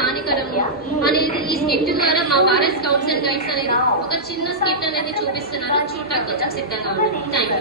హానికరము అనేది ఈ స్కిట్ ద్వారా మా భారత్ స్కౌట్స్ అండ్ గైడ్స్ అనేది ఒక చిన్న స్కిట్ అనేది చూపిస్తున్నారు. చూడటానికి కొంచెం సిద్ధంగా ఉంది. Thank you.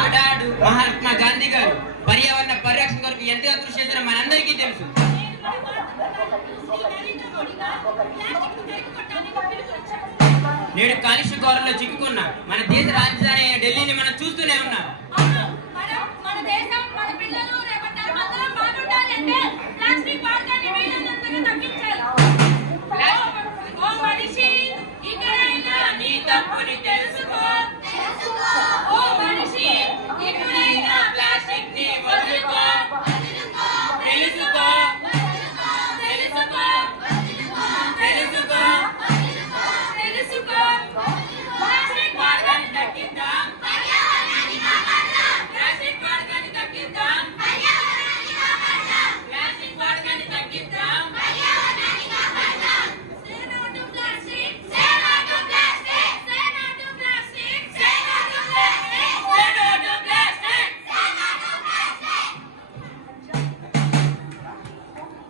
ఆనాడు మహాత్మా గాంధీ గారు పర్యావరణ పరిరక్షణ కొరకు ఎంతగా కృషి చేసిన మనందరికీ తెలుసు. నేడు కాలుష్య కోరల్లో చిక్కుకున్న మన దేశ రాజధాని అయిన ఢిల్లీని మనం చూస్తూనే ఉన్నాం.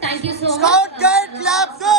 Thank you so much. Scout Guide Club.